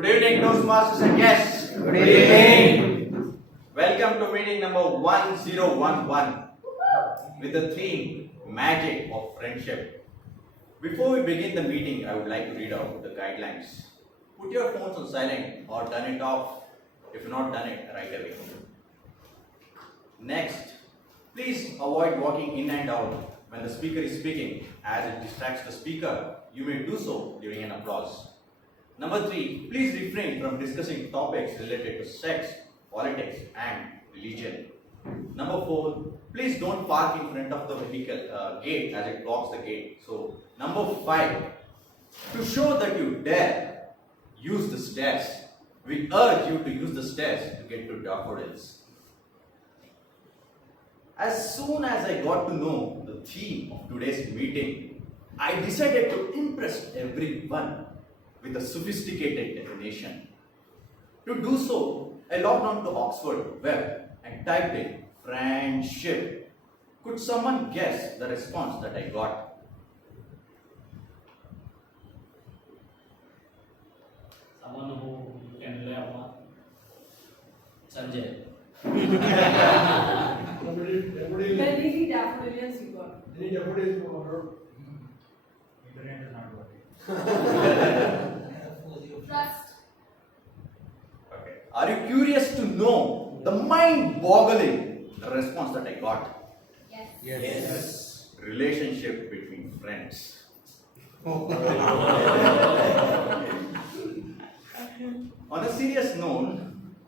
Good evening, Toastmasters and guests. Good evening. Welcome to meeting number 1011 with the theme Magic of Friendship. Before we begin the meeting, I would like to read out the guidelines. Put your phones on silent or turn it off if you've not done it right away. Next, please avoid walking in and out when the speaker is speaking as it distracts the speaker. You may do so during an applause. Number 3, please refrain from discussing topics related to sex, politics and religion. Number 4, please don't park in front of the vehicle gate as it blocks the gate. So, number 5, to show that you dare, use the stairs. We urge you to use the stairs to get to Daffodils. As soon as I got to know the theme of today's meeting, I decided to impress everyone with a sophisticated definition. To do so, I logged on to Oxford Web and typed in friendship. Could someone guess the response that I got? Someone who you can rely upon. Sanjay. Many daffodils you got. Internet is not working. Trust. Okay. Are you curious to know the mind-boggling response that I got? Yes. Yes. Relationship between friends. On a serious note,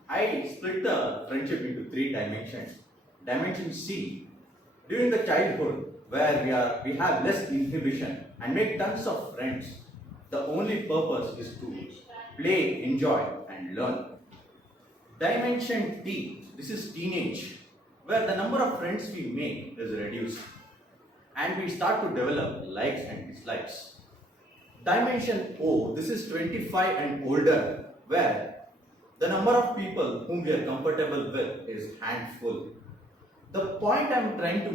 I split the friendship into 3 dimensions. Dimension C, during the childhood, where we have less inhibition and make tons of friends. The only purpose is to play, enjoy and learn. Dimension T, this is teenage, where the number of friends we make is reduced and we start to develop likes and dislikes. Dimension O, this is 25 and older, where the number of people whom we are comfortable with is handful. The point I am trying to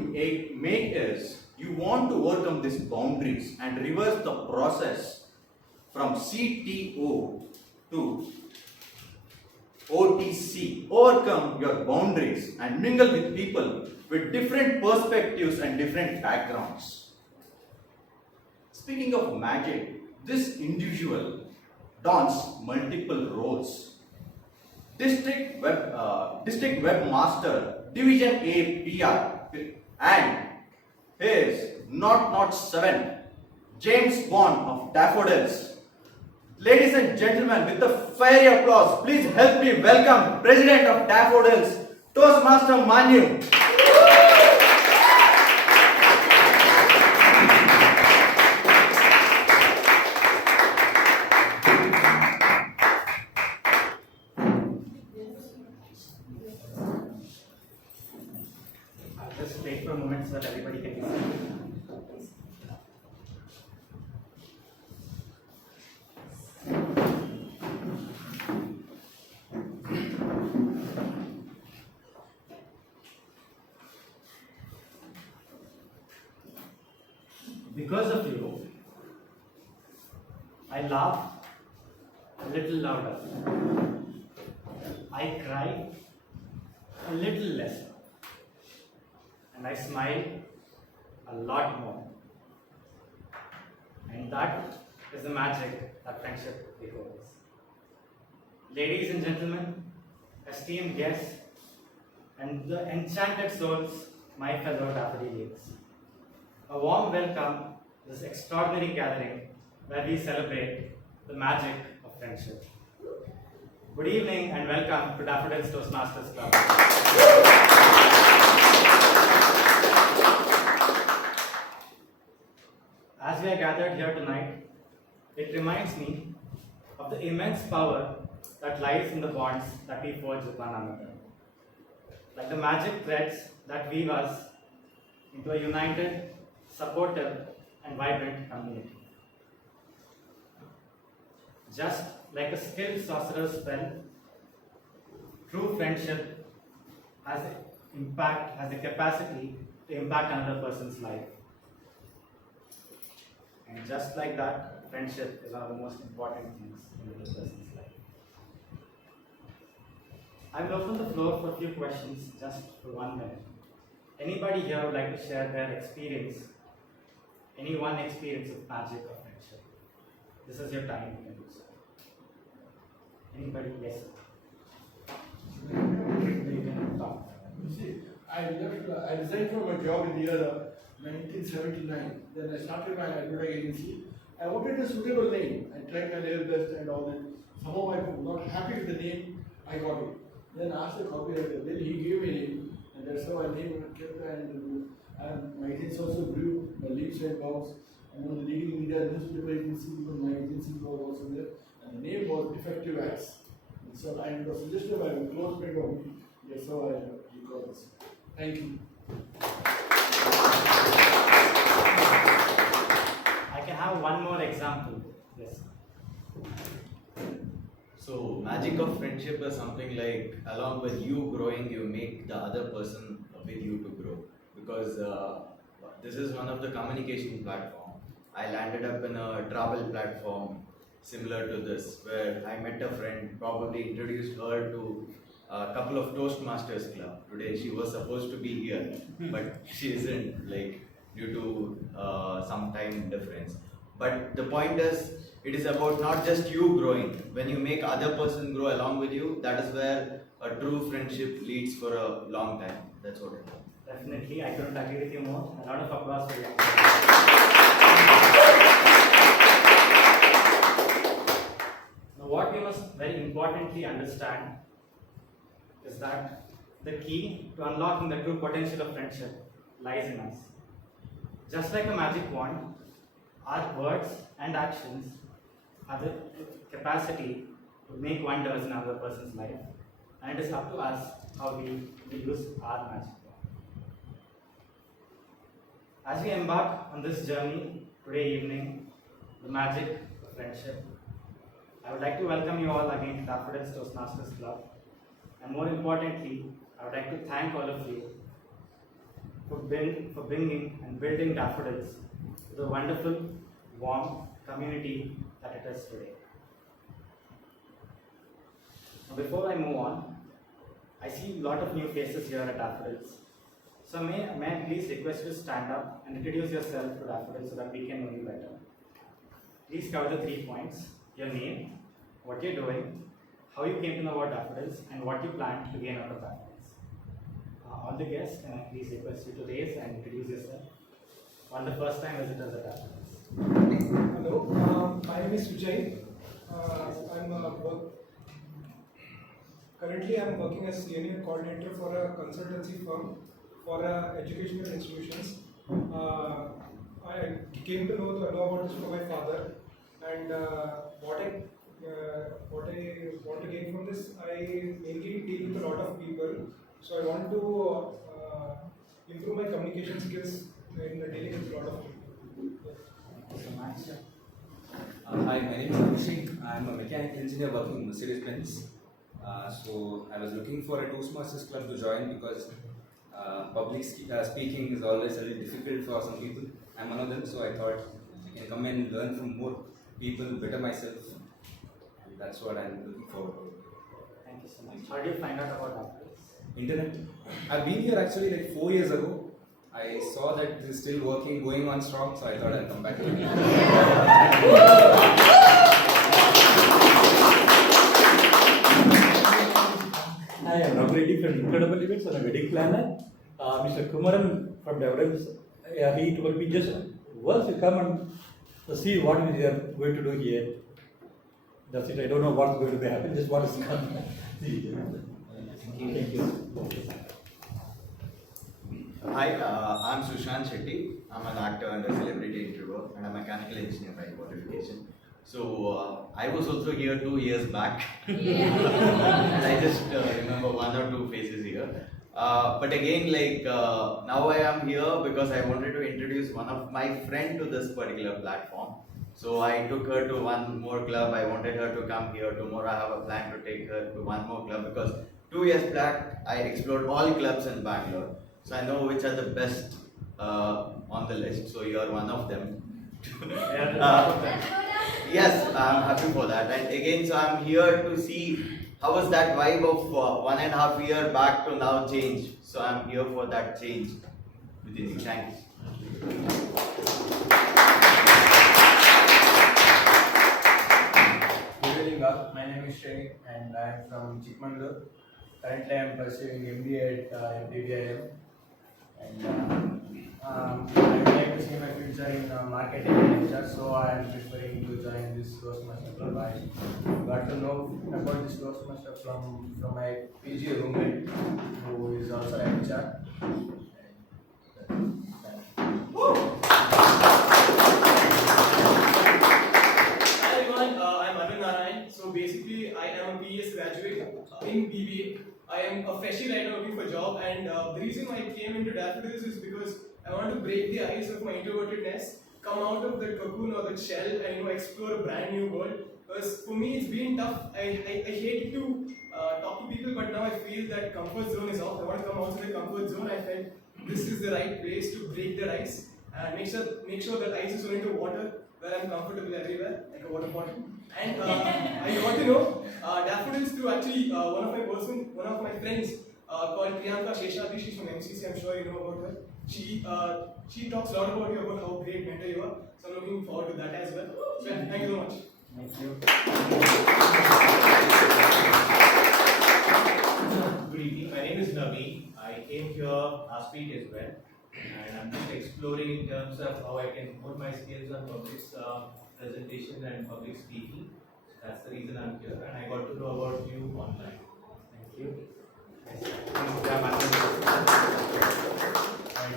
make is you want to overcome these boundaries and reverse the process from CTO to OTC. Overcome your boundaries and mingle with people with different perspectives and different backgrounds. Speaking of magic, this individual dons multiple roles. District Webmaster, Division A PR, and his 007, James Bond of Daffodils. Ladies and gentlemen, with a fiery applause, please help me welcome President of Daffodils, Toastmaster Manu. I'll just wait for a moment so that everybody can listen. Because of you, I laugh a little louder. I cry a little less. And I smile a lot more. And that is the magic that friendship beholds. Ladies and gentlemen, esteemed guests, and the enchanted souls, my fellow daffodils. A warm welcome to this extraordinary gathering where we celebrate the magic of friendship. Good evening and welcome to Daffodils Toastmasters Club. As we are gathered here tonight, it reminds me of the immense power that lies in the bonds that we forge with one another. Like the magic threads that weave us into a united, supportive, and vibrant community. Just like a skilled sorcerer's spell, true friendship has the capacity to impact another person's life. And just like that, friendship is one of the most important things in a person's life. I will open the floor for a few questions just for 1 minute. Anybody here would like to share their experience, any one experience of magic or friendship? This is your time, you can do so. Anybody? Yes, sir. You can talk. You see, I resigned from my job in the year 1979. Then I started my advertising agency. I wanted a suitable name. I tried my level best and all that. Somehow I was not happy with the name. I got it. Then I asked the copywriter. Then he gave me a name, and that's how I named it. And my agency also grew by leaps and bounds. And on the legal media newspaper agency, even my agency was also there. And the name was Effective Ads. And so I was suggested by a close friend of me. That's how he got this. Thank you. I can have one more example. Yes. So, magic of friendship is something like along with you growing, you make the other person with you to grow. Because this is one of the communication platform. I landed up in a travel platform similar to this, where I met a friend, probably introduced her to a couple of Toastmasters club. Today she was supposed to be here, but she isn't, like due to some time difference. But the point is, it is about not just you growing. When you make other person grow along with you, that is where a true friendship leads for a long time. That's what I think. Definitely, I couldn't agree with you more. A lot of applause for you. Now, what we must very importantly understand is that the key to unlocking the true potential of friendship lies in us. Just like a magic wand, our words and actions have the capacity to make wonders in another person's life, and it is up to us how we use our magic wand. As we embark on this journey today evening, the magic of friendship, I would like to welcome you all again to Daffodils Toastmasters Club, and more importantly, I would like to thank all of you for bringing and building Daffodils to the wonderful, warm community that it is today. Now, before I move on, I see a lot of new faces here at Daffodils. So may I please request you to stand up and introduce yourself to Daffodils so that we can know you better. Please cover the 3 points: your name, what you're doing, how you came to know about Daffodils, and what you plan to gain out of Daffodils. All the guests, can I please request you to raise and introduce yourself? All the first time visitors at Daffodils. Hello, my name is Vijay. Currently I'm working as senior coordinator for a consultancy firm for educational institutions. I came to know about this from my father, and what I want to gain from this, I mainly deal with a lot of people, so I want to improve my communication skills in dealing with a lot of people. Thank you so much. Hi, my name is Abhishek. I am a mechanical engineer working in Mercedes-Benz. So I was looking for a Toastmasters club to join because public speaking is always a little difficult for some people. I'm one of them, so I thought I can come and learn from more people, better myself, and that's what I'm looking forward to. Thank you so much. How did you find out about Daffodils? Internet. I've been here actually like 4 years ago. I saw that this is still working, going on strong, so I thought I'll come back again. Hi, I'm Raghu from Incredible Events. I'm a wedding planner. Mr. Kumaran from Daffodils, he told me just once you come and see what we are going to do here. That's it. I don't know what's going to be happening. Just want to come. See. Thank you. Hi, I'm Sushant Shetty. I'm an actor and a celebrity interviewer, and a mechanical engineer by qualification. So I was also here 2 years back. And I just remember 1 or 2 faces here. But again, like now I am here because I wanted to introduce one of my friend to this particular platform. So I took her to one more club. I wanted her to come here. Tomorrow I have a plan to take her to one more club because 2 years back I explored all clubs in Bangalore. So I know which are the best on the list. So you are one of them. Yes, I'm happy for that. And again, so I'm here to see how was that vibe of 1.5 year back to now change? So I'm here for that change within you. Thank you. Good evening all. My name is Shay and I am from Chikmagalur. Currently I am pursuing MBA at MBBIM and I would like to see my future in marketing and HR, so I am preferring to join this Toastmaster club. I got to know about this Toastmaster from my PG roommate who is also an HR. Hi everyone, I'm Arvind Narayan. So basically, I am a PES graduate in BBA. I am a freshie right now looking for a job, and the reason why I came into Daffodils is because I want to break the ice of my introvertedness, come out of the cocoon or the shell, and explore a brand new world. Because for me, it's been tough. I hate to talk to people, but now I feel that comfort zone is off. I want to come outside the comfort zone. I felt this is the right place to break the ice and make sure that ice is only to water where I'm comfortable everywhere, like a water bottle. And I got to know Daffodils through actually one of my friends called Priyanka Sheshadri. She's from MCC. I'm sure you know about her. She talks a lot about you, about how great mentor you are. So I'm looking forward to that as well. So yeah, thank you so much. Thank you. Good evening, my name is Naveen. I came here last week as well, and I'm just exploring in terms of how I can put my skills on public presentation and public speaking. That's the reason I'm here, and I got to know about you online. Thank you.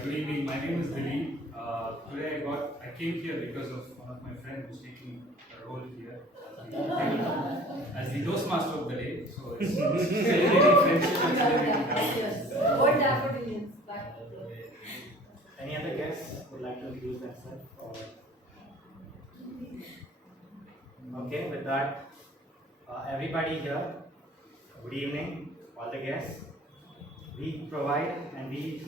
Good evening, my name is Dilip. Today I came here because of one of my friends who's taking a role here as the Toastmaster of the day. So it's celebrating friendship and celebrating Yes. What Daffodils? Back to the Any other guests would like to introduce themselves? Okay, with that, everybody here, good evening, all the guests. We provide and we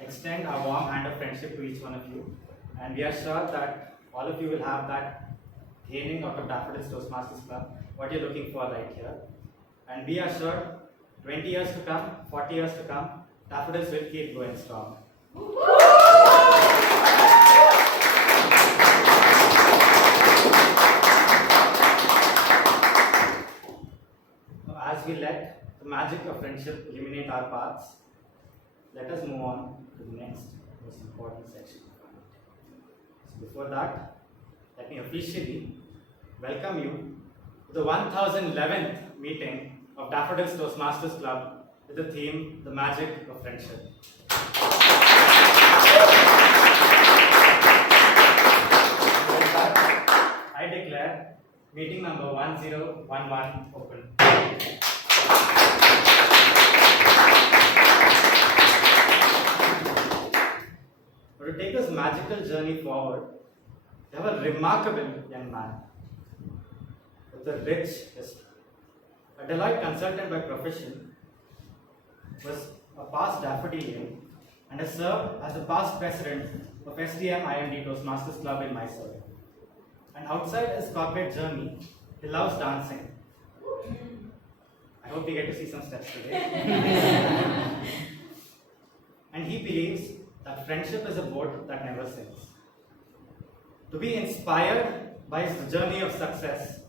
extend our warm hand of friendship to each one of you, and we are sure that all of you will have that gaining out of Daffodils Toastmasters Club, what you're looking for right here. And we are sure 20 years to come, 40 years to come, Daffodils will keep going strong. As we let the magic of friendship illuminate our paths, let us move on to the next most important section. So before that, let me officially welcome you to the 1011th meeting of Daffodils Toastmasters Club with the theme, The Magic of Friendship. With that, I declare meeting number 1011 open. But to take this magical journey forward, we have a remarkable young man with a rich history. A Deloitte consultant by profession, was a past Daffodilian and has served as the past president of SDM IMD Toastmasters Club in Mysore. And outside his corporate journey, he loves dancing. I hope we get to see some steps today. And he believes that friendship is a boat that never sinks. To be inspired by his journey of success,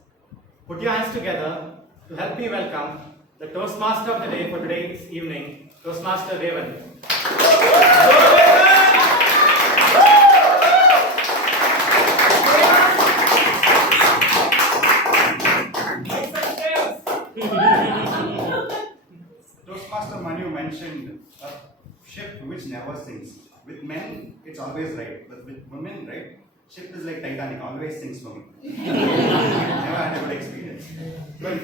put your hands together to help me welcome the Toastmaster of the day for today's evening, Toastmaster Raven. Toastmaster Manu mentioned a ship which never sinks. With men, it's always right, but with women, right? Ship is like Titanic, always sinks for me. Never had a good experience. But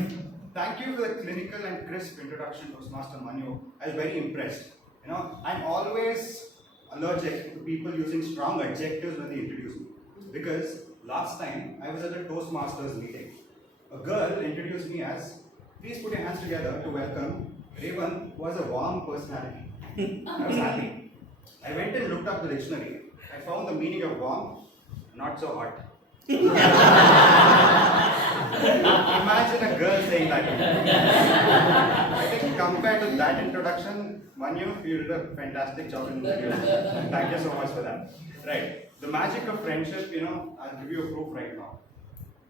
thank you for the clinical and crisp introduction, Toastmaster Manu. I was very impressed. I'm always allergic to people using strong adjectives when they introduce me. Because last time I was at a Toastmasters meeting. A girl introduced me as, please put your hands together to welcome Raven, who has a warm personality. I was happy. I went and looked up the dictionary. I found the meaning of warm, not so hot. Imagine a girl saying that to me. I think compared to that introduction, Manu, you did a fantastic job in the video. Thank you so much for that. Right. The magic of friendship, I'll give you a proof right now.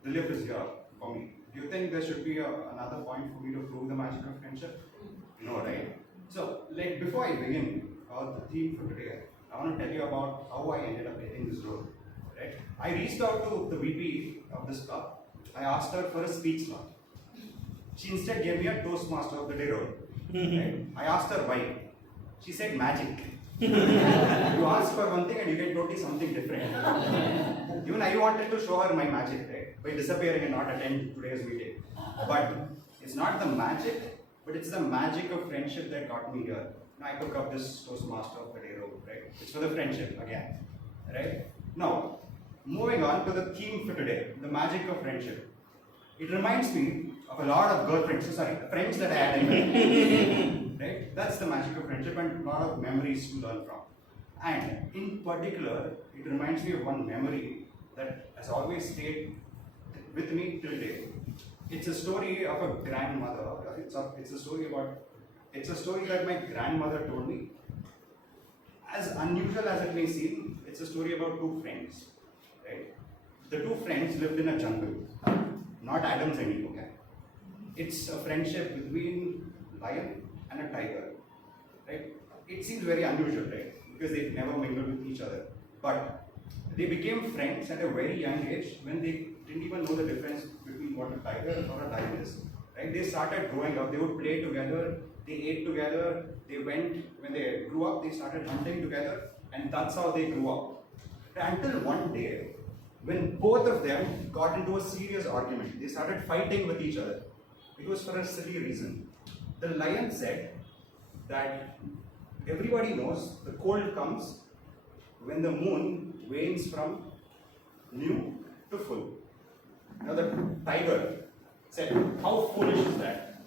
The lift is here for me. Do you think there should be another point for me to prove the magic of friendship? No, right? So, before I begin the theme for today, I want to tell you about how I ended up getting this role. Right? I reached out to the VP of this club. I asked her for a speech slot. She instead gave me a Toastmaster of the Day role. Right? I asked her why. She said magic. You ask for one thing and you get totally something different. Even I wanted to show her my magic, right? By disappearing and not attend today's meeting. But it's not the magic, but it's the magic of friendship that got me here. Now I took up this Toastmaster of the Day role, right? It's for the friendship again, right? Now, moving on to the theme for today, the magic of friendship. It reminds me of a lot of girlfriends, friends that I had in life. Right? That's the magic of friendship and a lot of memories to learn from. And in particular, it reminds me of one memory that has always stayed with me till date. It's a story of a grandmother. It's a story that my grandmother told me. As unusual as it may seem, it's a story about two friends. Right? The two friends lived in a jungle, not Adam's any, okay? It's a friendship between lion and a tiger, right? It seems very unusual, right? Because they never mingled with each other. But they became friends at a very young age when they didn't even know the difference between what a tiger or a lion is. Right? They started growing up, they would play together, they ate together, when they grew up, they started hunting together, and that's how they grew up. Until one day, when both of them got into a serious argument, they started fighting with each other. It was for a silly reason. The lion said that everybody knows the cold comes when the moon wanes from new to full. Now the tiger said, how foolish is that?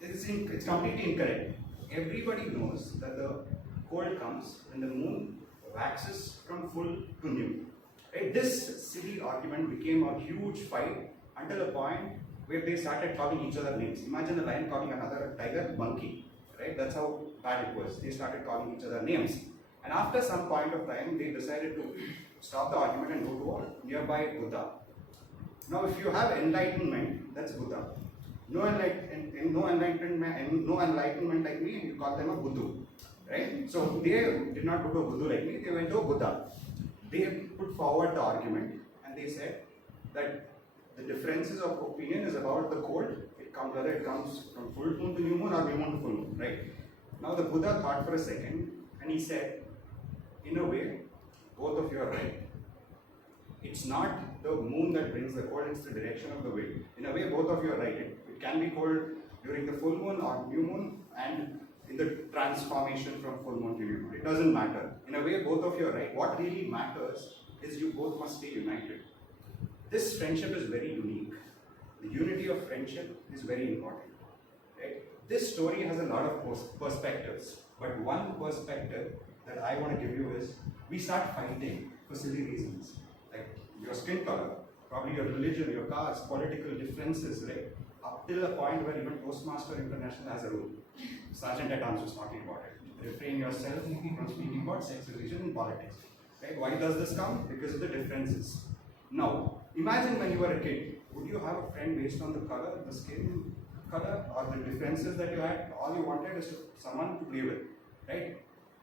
It's completely incorrect. Everybody knows that the cold comes when the moon waxes from full to new. Right? This silly argument became a huge fight until a point where they started calling each other names. Imagine a lion calling another tiger monkey. Right? That's how bad it was. They started calling each other names. And after some point of time, they decided to stop the argument and go to a nearby Buddha. Now, if you have enlightenment, that's Buddha. No enlightenment like me, you call them a Buddha. Right? So they did not go to a Buddha like me, they went to a Buddha. They put forward the argument and they said that the differences of opinion is about the cold. Whether it comes from full moon to new moon or new moon to full moon. Right? Now the Buddha thought for a second and he said, in a way, both of you are right. It's not the moon that brings the cold, it's the direction of the wind. In a way, both of you are right. It can be cold during the full moon or new moon and in the transformation from full moon to new moon. It doesn't matter. In a way, both of you are right. What really matters is you both must stay united. This friendship is very unique. The unity of friendship is very important. Right? This story has a lot of perspectives, but one perspective that I want to give you is we start fighting for silly reasons. Like your skin color, probably your religion, your caste, political differences, right? Up till a point where even Toastmaster International has a rule. Sergeant at Arms was talking about it. Refrain yourself from speaking about sex, religion, and politics. Right? Why does this come? Because of the differences. Now, imagine when you were a kid, would you have a friend based on the color, the skin color, or the differences that you had? All you wanted is someone to play with, right?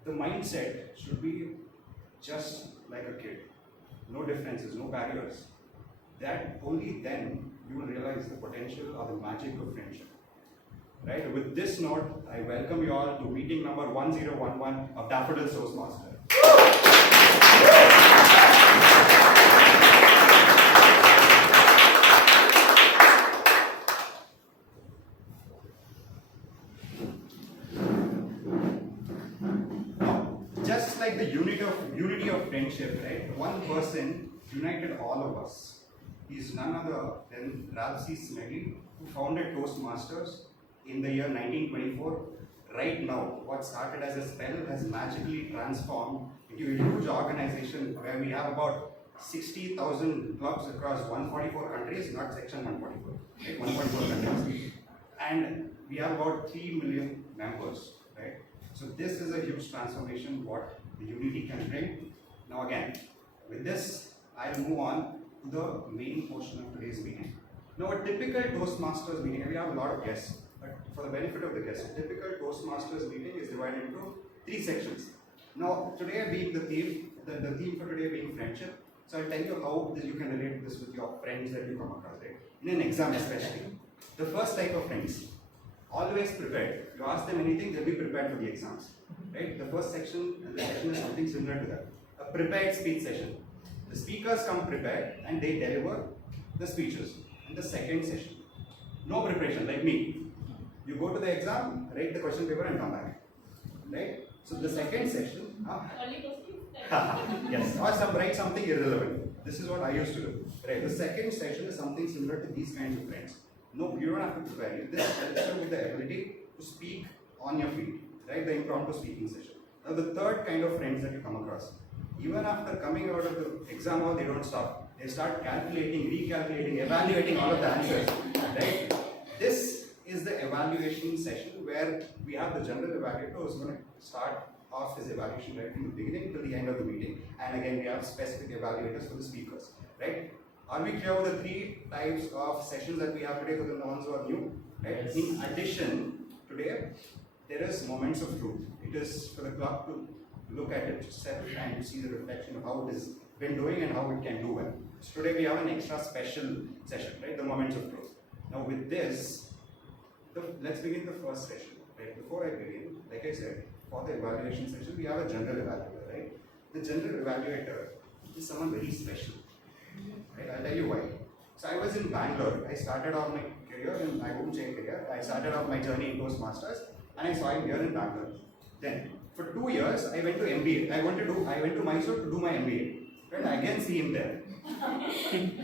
The mindset should be just like a kid. No differences, no barriers. That only then you will realize the potential or the magic of friendship. Right? With this note, I welcome you all to meeting number 1011 of Daffodils Toastmasters. Just like the unity of friendship, right? One person united all of us. He's none other than Ralph C. Smedley, who founded Toastmasters in the year 1924. Right now, what started as a spell has magically transformed into a huge organization where we have about 60,000 clubs across 144 countries, not section 144, right? 144 countries. And we have about 3 million members, right? So this is a huge transformation what the Unity can bring. Now again, with this, I'll move on to the main portion of today's meeting. Now a typical Toastmasters meeting, we have a lot of guests, but for the benefit of the guests, a typical Toastmasters meeting is divided into 3 sections. Now today being the theme for today being friendship, so I'll tell you how you can relate this with your friends that you come across, right? In an exam especially. The first type of friends, always prepared. You ask them anything, they'll be prepared for the exams, right? The first section and the session is something similar to that. A prepared speech session. The speakers come prepared and they deliver the speeches. And the second session, no preparation, like me. You go to the exam, write the question paper and come back, right? So the second session, yes, or write something irrelevant. This is what I used to do, right? The second session is something similar to these kinds of friends. No, you don't have to prepare. This helps you with the ability to speak on your feet, right? The impromptu speaking session. Now the third kind of friends that you come across, even after coming out of the exam hall, they don't stop. They start calculating, recalculating, evaluating all of the answers, right? This is the evaluation session where we have the general evaluator who's going to start off his evaluation right from the beginning to the end of the meeting. And again, we have specific evaluators for the speakers, right? Are we clear with the 3 types of sessions that we have today for the ones who are new? Right? Yes. In addition, today there is moments of truth. It is for the club to look at itself and to see the reflection of how it has been doing and how it can do well. So today we have an extra special session, right? The moments of truth. Now with this, let's begin the first session. Right? Before I begin, like I said, for the evaluation session, we have a general evaluator, right? The general evaluator is someone very special. Right? I'll tell you why. So I was in Bangalore. I started off my career in, I wouldn't say career, I started off my journey in Toastmasters and I saw him here in Bangalore. Then, for 2 years, I went to MBA. I went to Mysore to do my MBA. And I again see him there.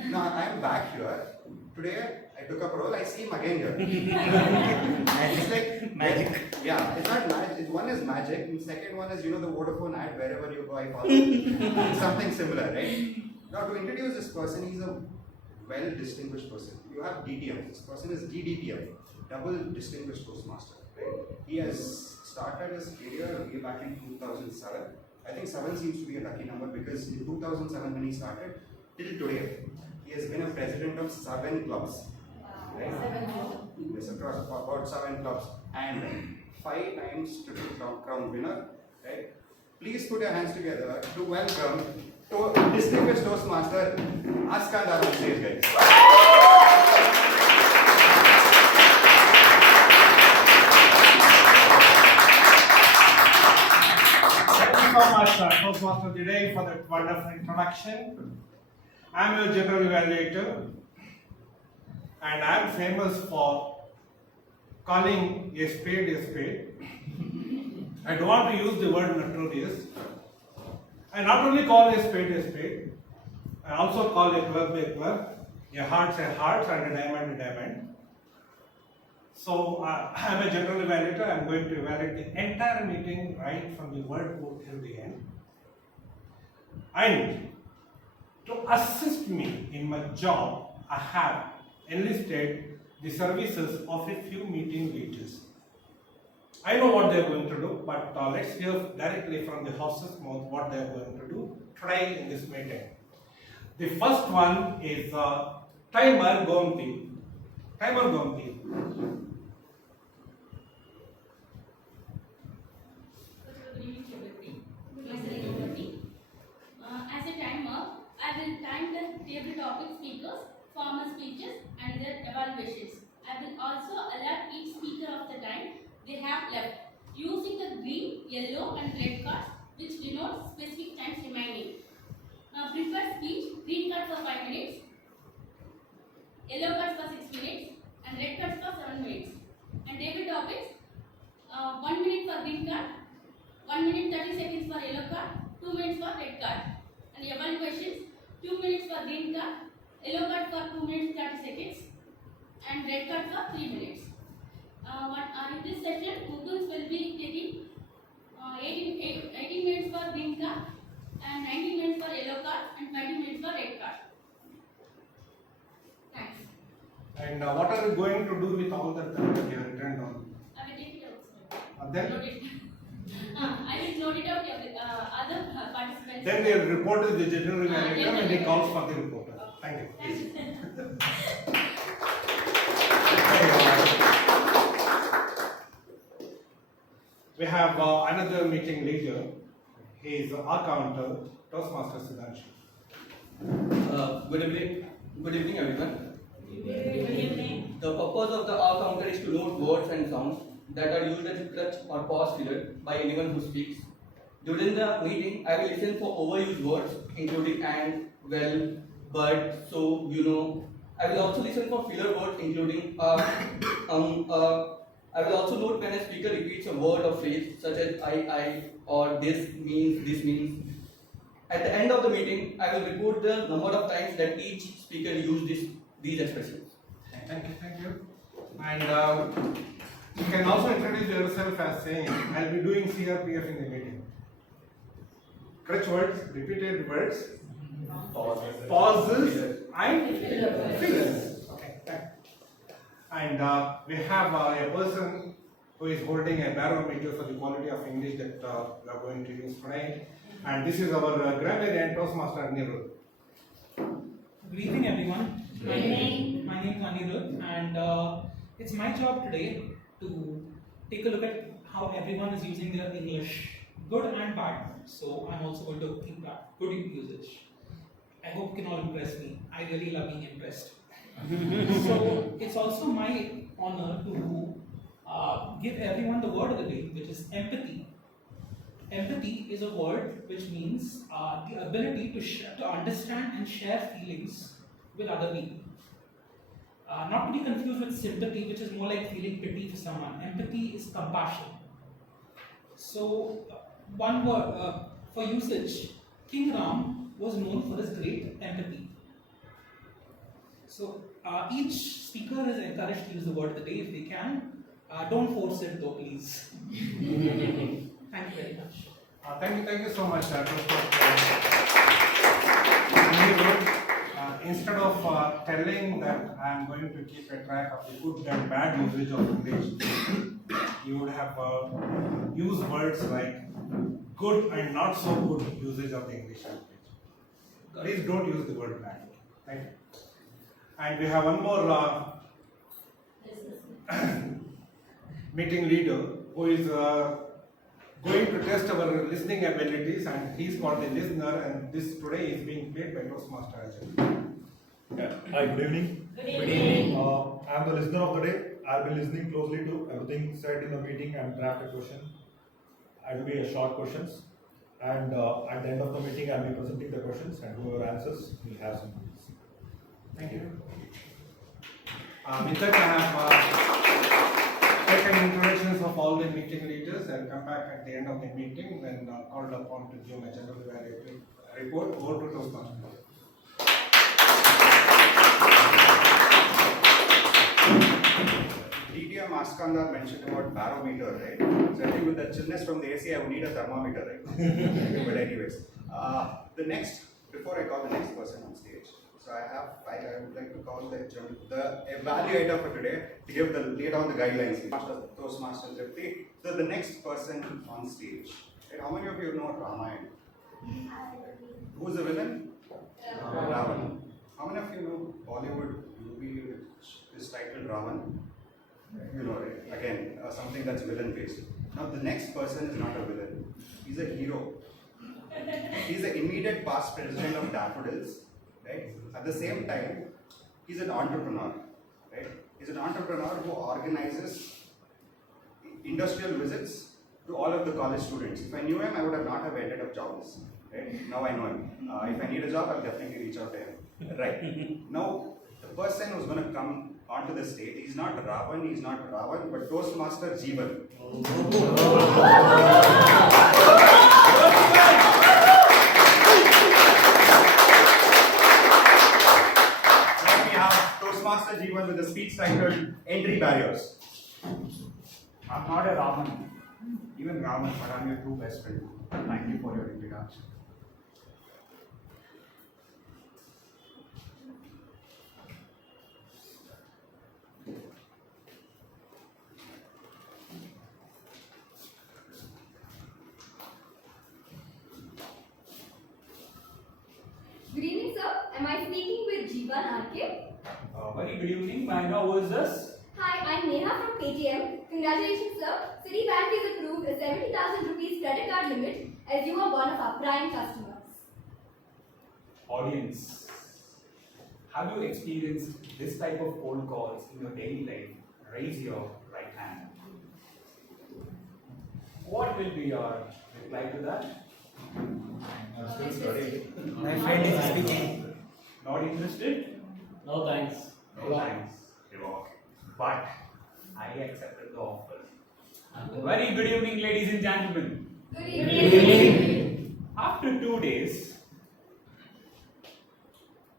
Now I'm back here. Today, I took up a role, I see him again here. And it's like magic. Yeah, it's not magic. One is magic, and second one is, the Vodafone ad, wherever you go, I follow. Something similar, right? Now, to introduce this person, he's a well-distinguished person. You have DTF. This person is DDTF, Double Distinguished Toastmaster. Right? He has started his career way back in 2007. I think 7 seems to be a lucky number because in 2007 when he started, till today, he has been a president of 7 clubs. Right? 7. Yes, across about 7 clubs and 5 times Triple Crown winner. Right? Please put your hands together to welcome distinguished Toastmaster Askandar on stage, guys. Thank you so much, Toastmaster today, for that wonderful introduction. I'm a general evaluator and I'm famous for calling a spade a spade. I don't want to use the word notorious. I not only call a spade, I also call a club, a hearts, and a diamond, So I'm a general evaluator. I'm going to evaluate the entire meeting right from the word go till the end. And to assist me in my job, I have enlisted the services of a few meeting leaders. I know what they are going to do, but let's hear directly from the horse's mouth what they are going to do today in this meeting. The first one is Timer Gomti. Timer Gomti. As a timer, I will time the table topic speakers, formal speeches and their evaluations. I will also alert each speaker of the time they have left, using the green, yellow and red cards which denote specific times remaining. Prepared speech, green card for 5 minutes, yellow cards for 6 minutes and red cards for 7 minutes. And table topics, 1 minute for green card, 1 minute 30 seconds for yellow card, 2 minutes for red card. And the evaluations, 2 minutes for green card, yellow card for 2 minutes 30 seconds and red card for 3 minutes. In this session, Mukunds will be taking 18 minutes for green card, and 90 minutes for yellow card and 20 minutes for red card. Thanks. And what are you going to do with all that that you have written down? I will take it out. Then? Note it. I will note it out with other participants. Then they report to the general manager and he definitely. calls for the reporter. Thank you. Thank you. We have another meeting leader. He is our counter, Toastmaster Sudhanshu. Good evening, everyone. Good evening. The purpose of the R counter is to note words and sounds that are used as a crutch or pause filler by anyone who speaks. During the meeting, I will listen for overused words, including and, well, but, so, you know. I will also listen for filler words, including I will also note when a speaker repeats a word or phrase such as I, or this means. At the end of the meeting, I will report the number of times that each speaker used these expressions. Thank you. And you can also introduce yourself as saying, I'll be doing CRPF in the meeting. Crutch words, repeated words, pauses, and fillers. Okay, thank you. And we have a person who is holding a barometer for the quality of English that we are going to use tonight. And this is our grammarian Toastmaster Anirudh. Good evening, everyone. My name is Anirudh, and it's my job today to take a look at how everyone is using their English, good and bad. So I'm also going to keep that good usage. I hope you can all impress me. I really love being impressed. So it's also my honor to give everyone the word of the day, which is empathy. Empathy is a word which means the ability to understand and share feelings with other people. Not to be confused with sympathy, which is more like feeling pity for someone. Empathy is compassion. So, one word for usage, King Ram was known for his great empathy. So, each speaker is encouraged to use the word of the day if they can. Don't force it though, please. Thank you very much. Thank you so much, instead of telling that I am going to keep a track of the good and bad usage of English, you would have used words like good and not so good usage of the English language. Please don't use the word bad. Thank you. And we have one more meeting leader who is going to test our listening abilities, and he is called the listener, and this today is being played by Toastmaster as well. Yeah. Hi, good evening. Good evening. I am the listener of the day. I will be listening closely to everything said in the meeting and draft a question. It will be a short questions, and at the end of the meeting, I will be presenting the questions, and whoever answers will have some points. Thank you. With that, I have taken introductions of all the meeting leaders. I will come back at the end of the meeting when called upon to give a general report. Over to Toastmaster. DTM Askandar mentioned about barometer, right? So I think with the chillness from the AC, I would need a thermometer, right? But anyways, the next, before I call the next person on stage, so I would like to call the evaluator for today to give lay down the guidelines. Toastmaster Tripti. So the next person on stage, right? How many of you know Ramayana? Who's the villain? Ravan. How many of you know Bollywood movie which is titled Ravan? You know, right? Again, something that's villain based. Now the next person is not a villain. He's a hero. He's the immediate past president of Daffodils, right? At the same time, he's an entrepreneur, right? He's an entrepreneur who organizes industrial visits to all of the college students. If I knew him, I would have not have ended up jobless, right? Now I know him. If I need a job, I'll definitely reach out to him, right? Now, the person who's going to come onto the stage, he's not Ravan, but Toastmaster Jeevan. Toastmaster Jeevan with a speech titled Entry Barriers. I'm not a Raman, even Raman, but I'm your true best friend. Thank you for your introduction. speaking with Jeevan RK. Very good evening. May I know who is this? Hi, I'm Neha from KTM. Congratulations, sir. Citibank has approved a 70,000 rupees credit card limit as you are one of our prime customers. Audience, have you experienced this type of cold calls in your daily life? Raise your right hand. What will be your reply to that? I'm still studying. My friend is speaking. Not interested? No thanks. No thanks. But I accepted the offer. Very good evening, ladies and gentlemen. Good evening. After 2 days,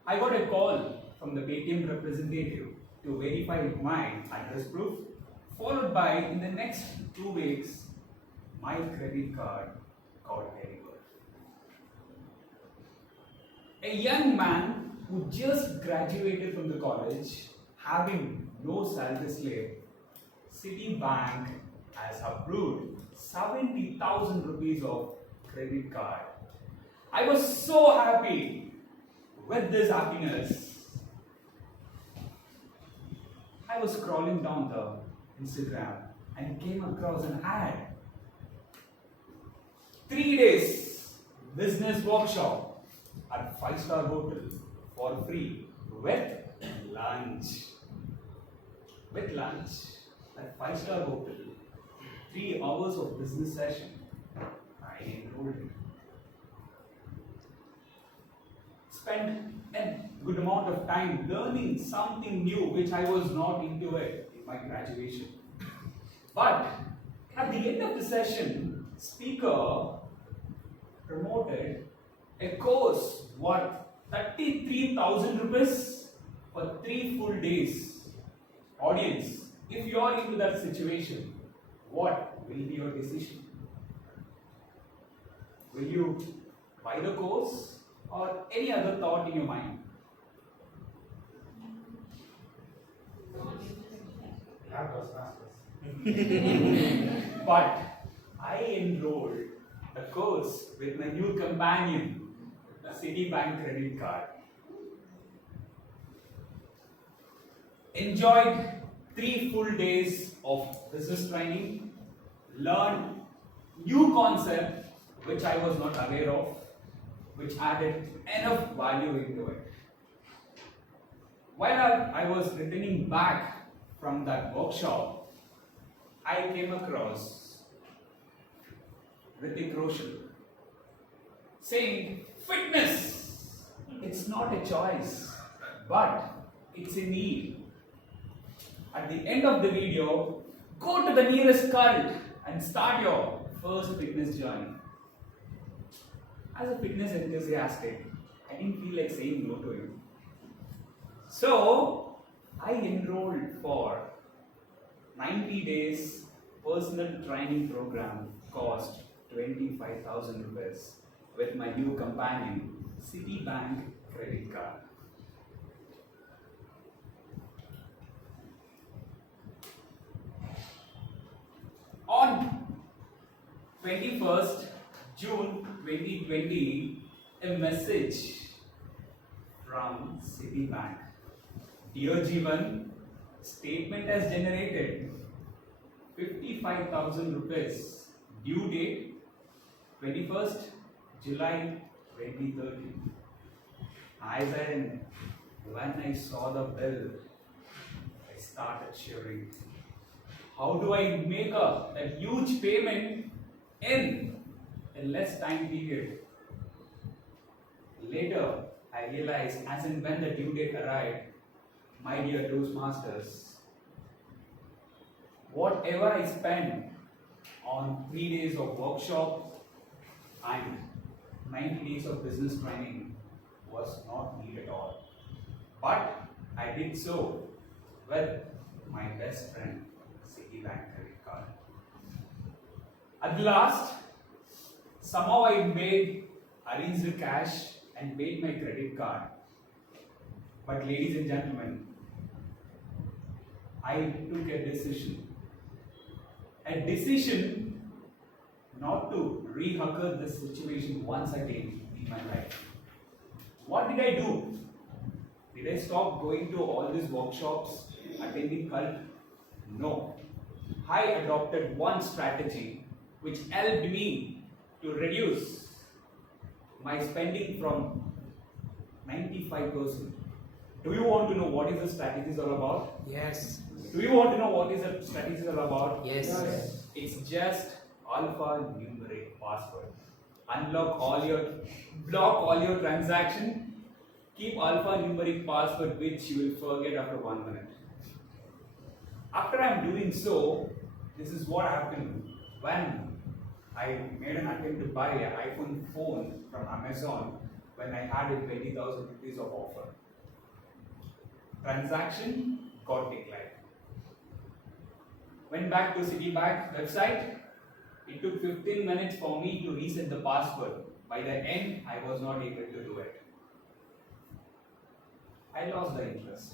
I got a call from the Paytm representative to verify my address proof, followed by, in the next 2 weeks, my credit card got delivered. A young man who just graduated from the college, having no salary slip, Citibank has approved 70,000 rupees of credit card. I was so happy with this happiness. I was scrolling down the Instagram and came across an ad. 3 days business workshop at 5-star hotel for free with lunch. With lunch at 5-star hotel, 3 hours of business session. I enrolled. Spent a good amount of time learning something new which I was not into it in my graduation. But at the end of the session, speaker promoted a course worth 33,000 rupees for 3 full days. Audience, if you are into that situation, what will be your decision? Will you buy the course or any other thought in your mind? But I enrolled a course with my new companion, a Citibank credit card. Enjoyed 3 full days of business training, learned new concept which I was not aware of, which added enough value into it. While I was returning back from that workshop, I came across Hrithik Roshan saying, fitness, it's not a choice, but it's a need. At the end of the video, go to the nearest cult and start your first fitness journey. As a fitness enthusiastic, I didn't feel like saying no to him. So, I enrolled for 90 days personal training program, cost 25,000 rupees with my new companion, Citibank credit card. On 21st June 2020, a message from Citibank. Dear Jeevan, statement has generated 55,000 rupees. Due date 21st July 2030. When I saw the bill, I started cheering. How do I make a huge payment in a less time period? Later, I realized as and when the due date arrived, my dear Toastmasters, whatever I spent on 3 days of workshop and 90 days of business training was not needed at all. But I did so with my best friend, Citibank credit card. At last, somehow I arranged the cash and paid my credit card. But ladies and gentlemen, I took a decision. A decision not to reoccur this situation once again in my life. What did I do? Did I stop going to all these workshops, attending cult? No. I adopted one strategy which helped me to reduce my spending from 95%. Do you want to know what is the strategy is all about? Yes. Do you want to know what is the strategy is all about? Yes. It's just alphanumeric password. Block all your transaction, keep alphanumeric password which you will forget after 1 minute. After I'm doing so, this is what happened when I made an attempt to buy an iPhone phone from Amazon when I had a 20,000 rupees of offer. Transaction got declined. Went back to Citibank website. It took 15 minutes for me to reset the password. By the end, I was not able to do it. I lost the interest.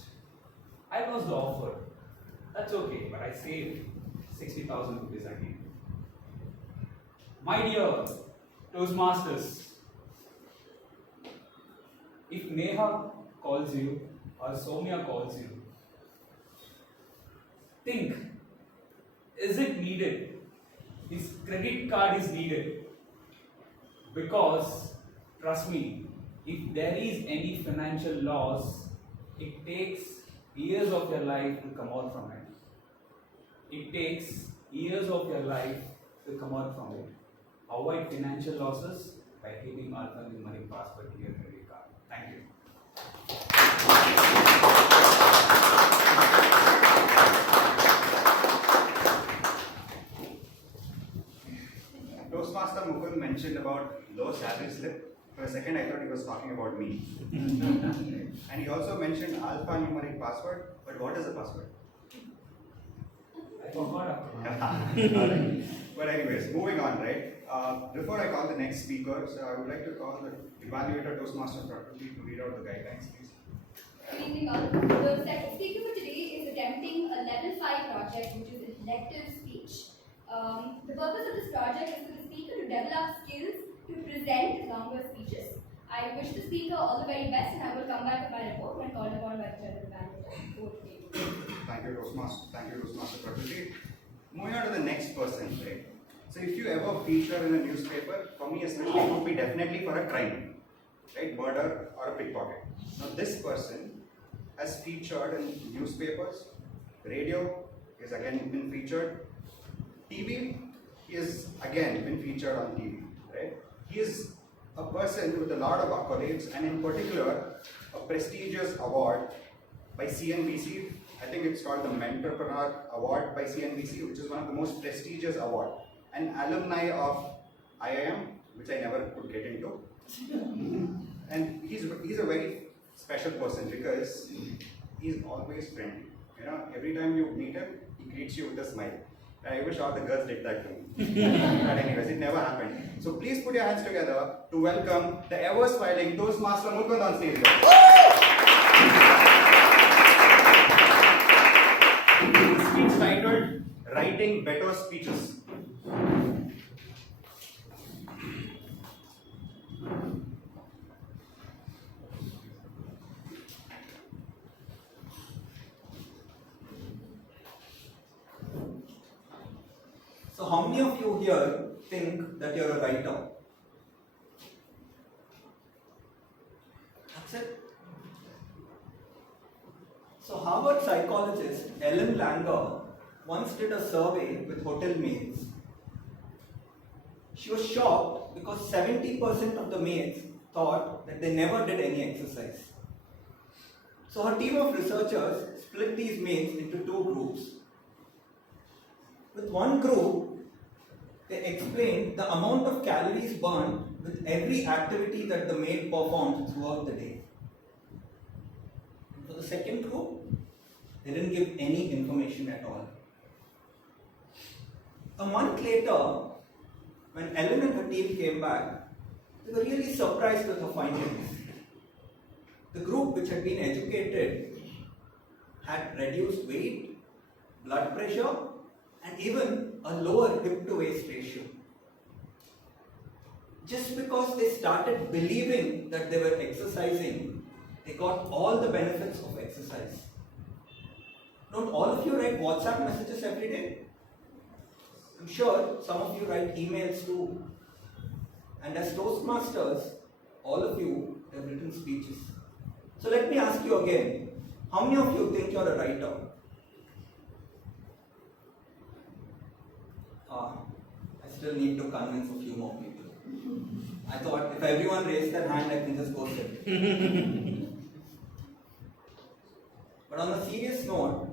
I lost the offer. That's okay, but I saved 60,000 rupees again. My dear Toastmasters, if Neha calls you or Soumya calls you, think, is it needed? This credit card is needed. Because, trust me, if there is any financial loss, it takes years of your life to come out from it. It takes years of your life to come out from it. Avoid financial losses by keeping alphanumeric password to your credit card. Thank you. Toastmaster Mukund mentioned about low salary slip. For a second, I thought he was talking about me. And he also mentioned alphanumeric password. But what is the password? I forgot. Alright. But anyways, moving on, right? Before I call the next speaker, so I would like to call the evaluator Toastmaster faculty to read out the guidelines, please. Good evening all. The second speaker for today is attempting a level 5 project, which is an elective speech. The purpose of this project is for the speaker to develop skills to present longer speeches. I wish the speaker all the very best, and I will come back with my report when called upon by the general manager. Thank you, Toastmaster. Thank you, Toastmaster faculty. Moving on to the next person, right? So if you ever feature in a newspaper, for me especially, it would be definitely for a crime, right? Murder or a pickpocket. Now this person has featured in newspapers, radio is again been featured, TV, he has again been featured on TV, right? He is a person with a lot of accolades, and in particular, a prestigious award by CNBC. I think it's called the Mentorpreneur Award by CNBC, which is one of the most prestigious awards. An alumni of IIM, which I never could get into. And he's a very special person because he's always friendly. You know, every time you meet him, he greets you with a smile. I wish all the girls did that to me. But anyways, it never happened. So please put your hands together to welcome the ever-smiling Toastmaster Mukund on stage. Speech titled, Writing Better Speeches. So how many of you here think that you're a writer? That's it. So Harvard psychologist Ellen Langer once did a survey with hotel maids. She was shocked because 70% of the maids thought that they never did any exercise. So her team of researchers split these maids into two groups. With one group, they explained the amount of calories burned with every activity that the maid performed throughout the day. And for the second group, they didn't give any information at all. A month later, when Ellen and her team came back, they were really surprised with her findings. The group which had been educated had reduced weight, blood pressure, and even a lower hip to waist ratio. Just because they started believing that they were exercising they got all the benefits of exercise. Don't all of you write WhatsApp messages every day? I'm sure some of you write emails too. And as Toastmasters, all of you have written speeches. So let me ask you again, how many of you think you're a writer? I still need to convince a few more people. I thought if everyone raised their hand, I can just go sit. But on a serious note,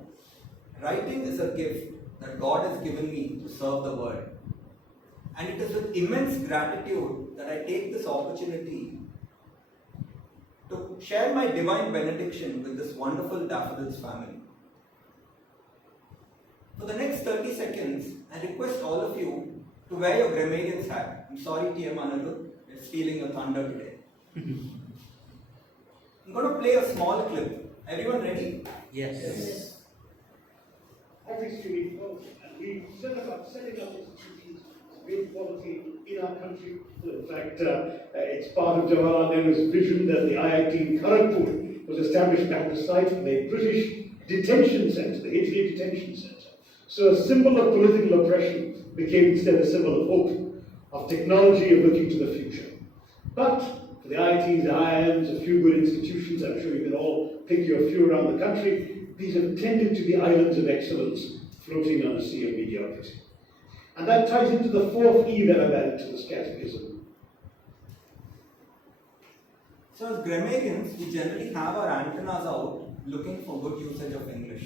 writing is a gift that God has given me to serve the world. And it is with immense gratitude that I take this opportunity to share my divine benediction with this wonderful Daffodils family. For the next 30 seconds, I request all of you to wear your grammarian's hat. I'm sorry, TM Anirudh, it's stealing your thunder today. I'm going to play a small clip. Everyone ready? Yes. I'm extremely proud, and we set about setting up institutions of great quality in our country. In fact, it's part of Jawaharlal Nehru's vision that the IIT in Kharagpur was established at the site of a British detention centre, the Hitler Detention Centre. So a symbol of political oppression became instead a symbol of hope, of technology, of looking to the future. But for the IITs, IIMs, a few good institutions, I'm sure you can all pick you a few around the country, these have tended to be islands of excellence floating on a sea of mediocrity. And that ties into the fourth E that I've added to this catechism. So as grammarians, we generally have our antennas out looking for good usage of English.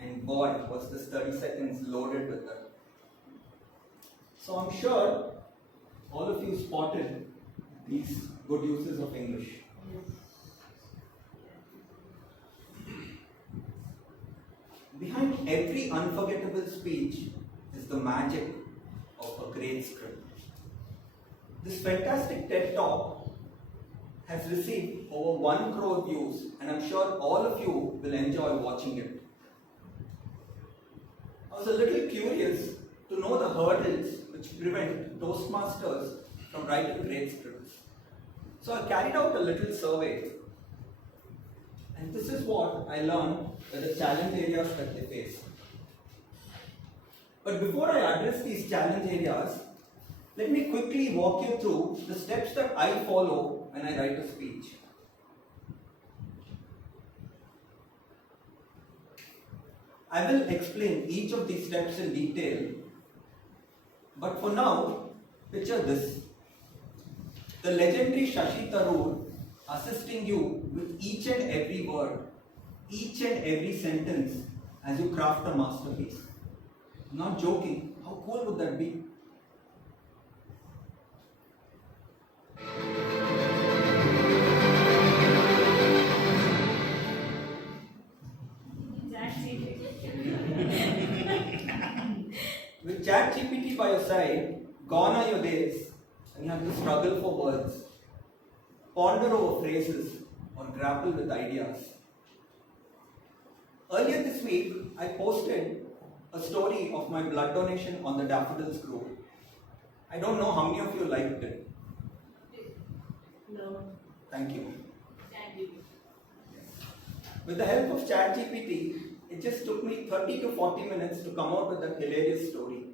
And boy, was this 30 seconds loaded with that. So I'm sure all of you spotted these good uses of English. Behind every unforgettable speech is the magic of a great script. This fantastic TED Talk has received over 1 crore views, and I'm sure all of you will enjoy watching it. I was a little curious to know the hurdles which prevent Toastmasters from writing great scripts. So I carried out a little survey, and this is what I learned were the challenge areas that they face. But before I address these challenge areas, let me quickly walk you through the steps that I follow when I write a speech. I will explain each of these steps in detail, but for now, picture this. The legendary Shashi Tharoor assisting you with each and every word, each and every sentence as you craft a masterpiece. I'm not joking. How cool would that be? With ChatGPT by your side, gone are your days and you have to struggle for words, ponder over phrases, or grapple with ideas. Earlier this week, I posted a story of my blood donation on the Daffodils group. I don't know how many of you liked it. No. Thank you. Thank you. With the help of ChatGPT, it just took me 30 to 40 minutes to come out with that hilarious story.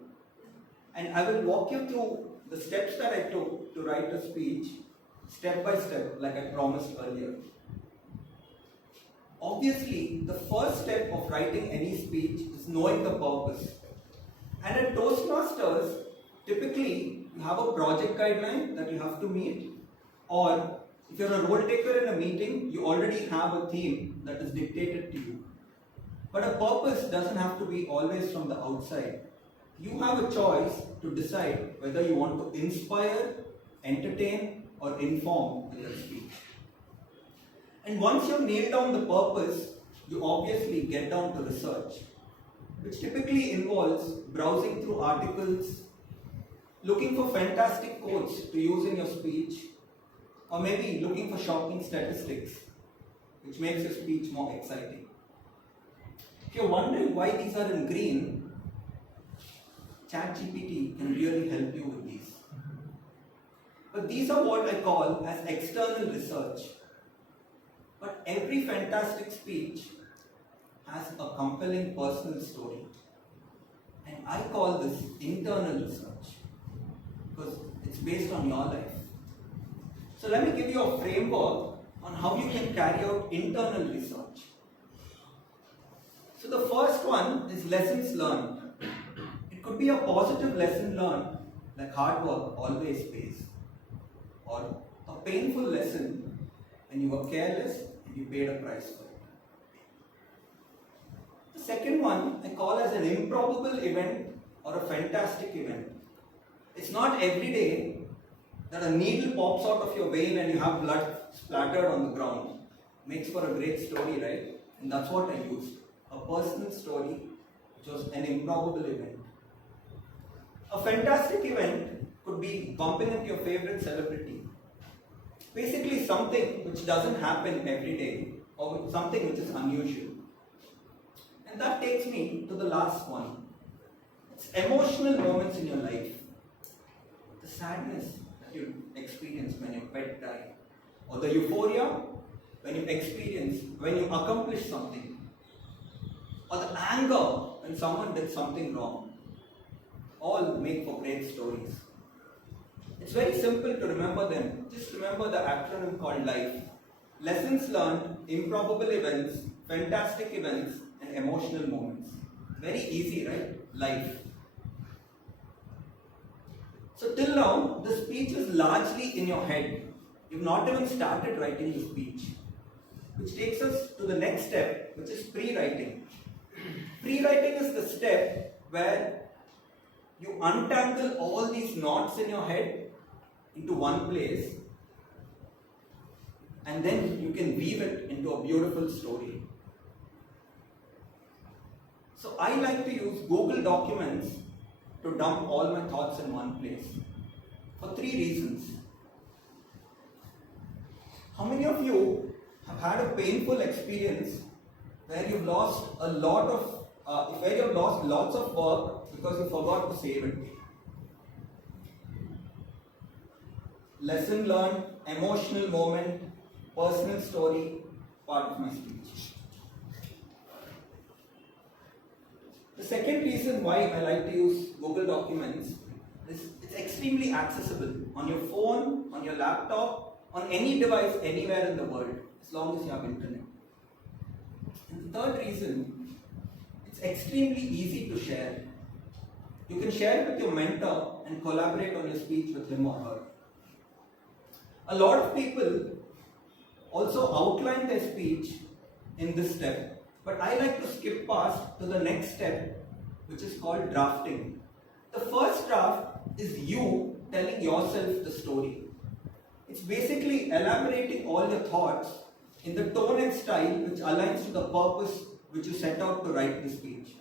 And I will walk you through the steps that I took to write a speech, step by step, like I promised earlier. Obviously, the first step of writing any speech is knowing the purpose. And at Toastmasters, typically, you have a project guideline that you have to meet, or if you're a role taker in a meeting, you already have a theme that is dictated to you. But a purpose doesn't have to be always from the outside. You have a choice to decide whether you want to inspire, entertain, or inform with your speech. And once you've nailed down the purpose, you obviously get down to research, which typically involves browsing through articles, looking for fantastic quotes to use in your speech, or maybe looking for shocking statistics, which makes your speech more exciting. If you're wondering why these are in green, ChatGPT can really help you with these. But these are what I call as external research. every fantastic speech has a compelling personal story. And I call this internal research because it's based on your life. So let me give you a framework on how you can carry out internal research. So the first one is lessons learned. It could be a positive lesson learned, like hard work always pays, or a painful lesson when you were careless and you paid a price for it. The second one I call as an improbable event or a fantastic event. It's not every day that a needle pops out of your vein and you have blood splattered on the ground. Makes for a great story, right? And that's what I used. A personal story which was an improbable event. A fantastic event could be bumping into your favorite celebrity. Basically something which doesn't happen every day or something which is unusual. And that takes me to the last one. It's emotional moments in your life. The sadness that you experience when your pet dies, or the euphoria when you accomplish something, or the anger when someone did something wrong. All make for great stories. It's very simple to remember them. Just remember the acronym called LIFE. Lessons learned, improbable events, fantastic events, and emotional moments. Very easy, right? LIFE. So till now, the speech is largely in your head. You've not even started writing the speech. Which takes us to the next step, which is pre-writing. Pre-writing is the step where you untangle all these knots in your head into one place, and then you can weave it into a beautiful story. So I like to use Google Documents to dump all my thoughts in one place for 3 reasons. How many of you have had a painful experience where you've lost lots of work because you forgot to save it? Lesson learned, emotional moment, personal story, part of my speech. The second reason why I like to use Google Documents is it's extremely accessible on your phone, on your laptop, on any device anywhere in the world, as long as you have internet. And the third reason, it's extremely easy to share. You can share it with your mentor and collaborate on your speech with him or her. A lot of people also outline their speech in this step, but I like to skip past to the next step, which is called drafting. The first draft is you telling yourself the story. It's basically elaborating all your thoughts in the tone and style which aligns to the purpose which you set out to write the speech.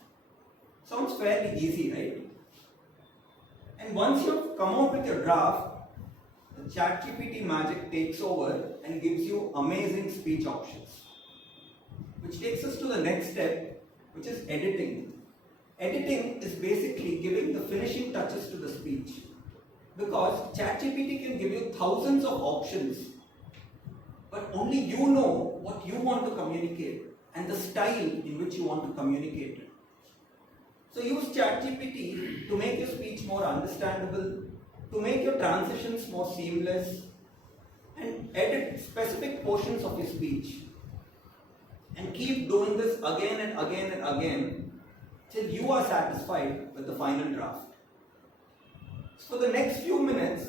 Sounds fairly easy, right? And once you've come out with your draft, the ChatGPT magic takes over and gives you amazing speech options. Which takes us to the next step, which is editing. Editing is basically giving the finishing touches to the speech. Because ChatGPT can give you thousands of options, but only you know what you want to communicate and the style in which you want to communicate it. So use ChatGPT to make your speech more understandable, to make your transitions more seamless, and edit specific portions of your speech. And keep doing this again and again and again till you are satisfied with the final draft. So for the next few minutes,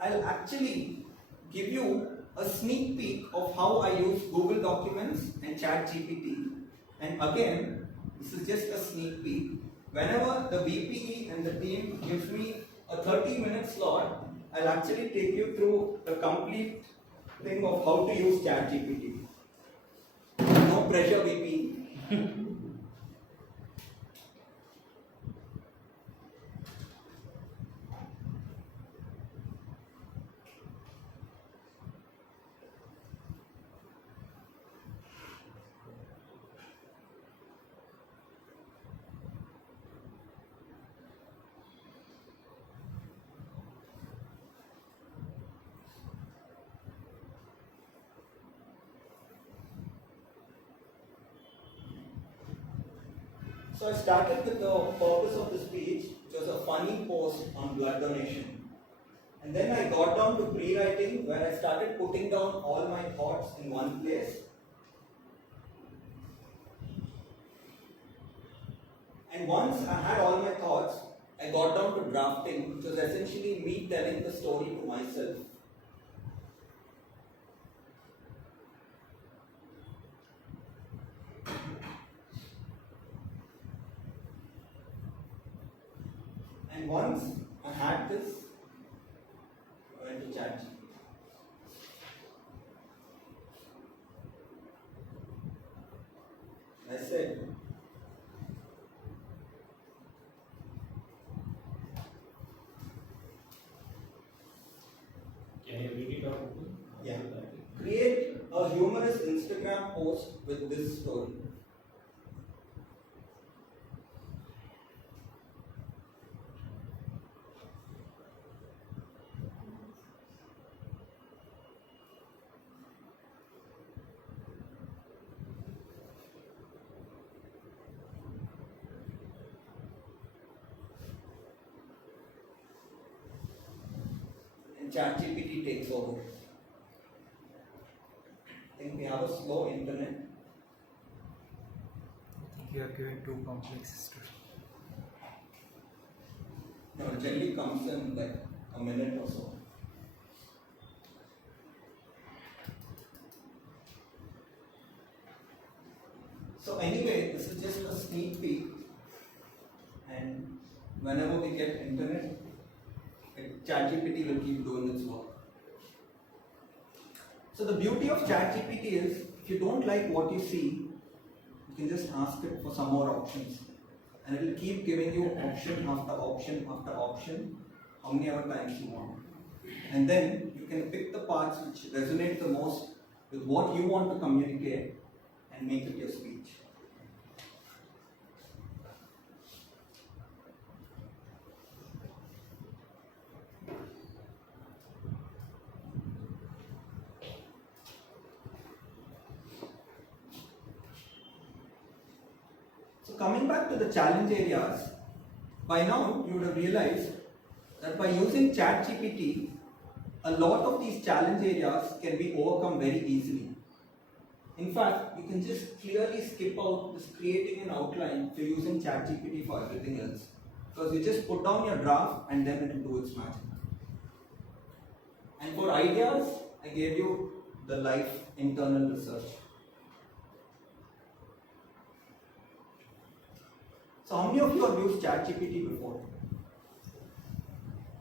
I'll actually give you a sneak peek of how I use Google Documents and ChatGPT. And again, this is just a sneak peek. Whenever the VPE and the team gives me a 30-minute slot, I'll actually take you through the complete thing of how to use ChatGPT. No pressure, VP. So I started with the purpose of the speech, which was a funny post on blood donation. And then I got down to pre-writing, where I started putting down all my thoughts in one place. And once I had all my thoughts, I got down to drafting, which was essentially me telling the story to myself. And once I had this, I went to ChatGPT. I said, Can you read it out? yeah, create a humorous Instagram post with this story. And ChatGPT takes over. I think we have a slow internet. You are given too complex story. No, it generally comes in like a minute or so. So anyway, this is just a sneak peek, and whenever we get internet, ChatGPT will keep doing its work. So the beauty of ChatGPT is, if you don't like what you see, you can just ask it for some more options, and it will keep giving you option after option after option, how many ever times you want. And then you can pick the parts which resonate the most with what you want to communicate and make it your speech. So coming back to the challenge areas, by now you would have realized that by using ChatGPT, a lot of these challenge areas can be overcome very easily. In fact, you can just clearly skip out this creating an outline if you're using ChatGPT for everything else. Because you just put down your draft and then it will do its magic. And for ideas, I gave you the life internal research. So how many of you have used ChatGPT before?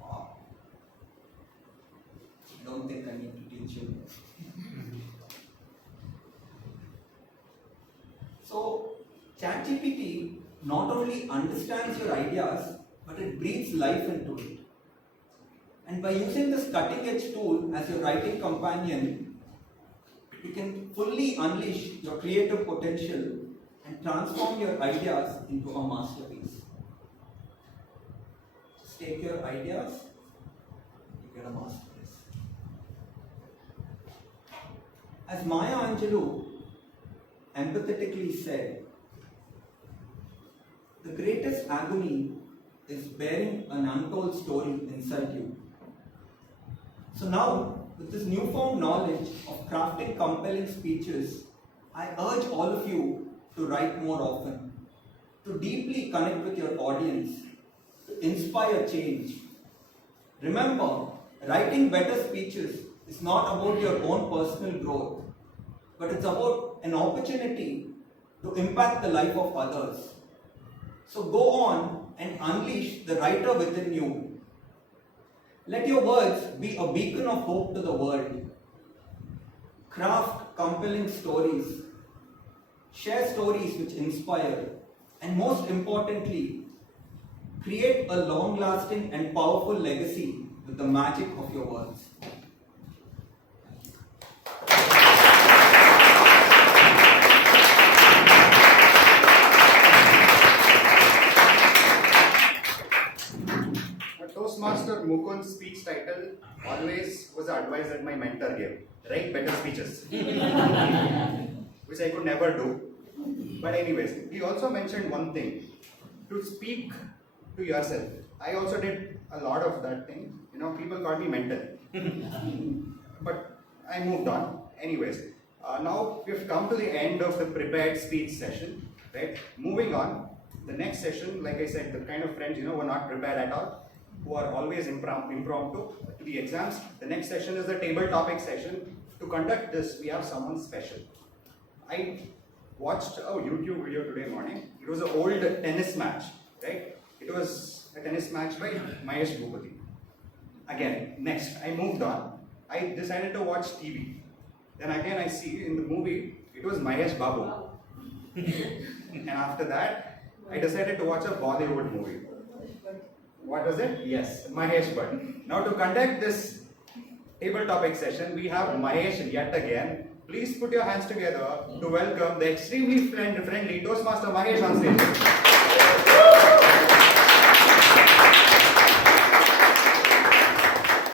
Wow. I don't think I need to teach you. So ChatGPT not only understands your ideas, but it breathes life into it. And by using this cutting edge tool as your writing companion, you can fully unleash your creative potential and transform your ideas into a masterpiece. Just take your ideas, you get a masterpiece. As Maya Angelou empathetically said, the greatest agony is bearing an untold story inside you. So now, with this newfound knowledge of crafting compelling speeches, I urge all of you to write more often, to deeply connect with your audience, to inspire change. Remember, writing better speeches is not about your own personal growth, but it's about an opportunity to impact the life of others. So go on and unleash the writer within you. Let your words be a beacon of hope to the world. Craft compelling stories. Share stories which inspire. And most importantly, create a long-lasting and powerful legacy with the magic of your words. Toastmaster Mukund's speech title always was the advice that my mentor gave. Write better speeches. Which I could never do. But anyways, he also mentioned one thing, to speak to yourself. I also did a lot of that thing. You know, people called me mental. But I moved on. Anyways, now we've come to the end of the prepared speech session, right? Moving on, the next session, like I said, the kind of friends, you know, who are not prepared at all, who are always impromptu to the exams. The next session is the table topic session. To conduct this, we have someone special. I watched a YouTube video today morning. It was an old tennis match, right? It was a tennis match by Mahesh Bhupati. Again, next, I moved on. I decided to watch TV. Then again, I see in the movie, it was Mahesh Babu. And after that, I decided to watch a Bollywood movie. What was it? Yes, Mahesh Bhatt. Now to conduct this table topic session, we have Mahesh yet again. Please put your hands together to welcome the extremely friendly Toastmaster Mahesh on stage.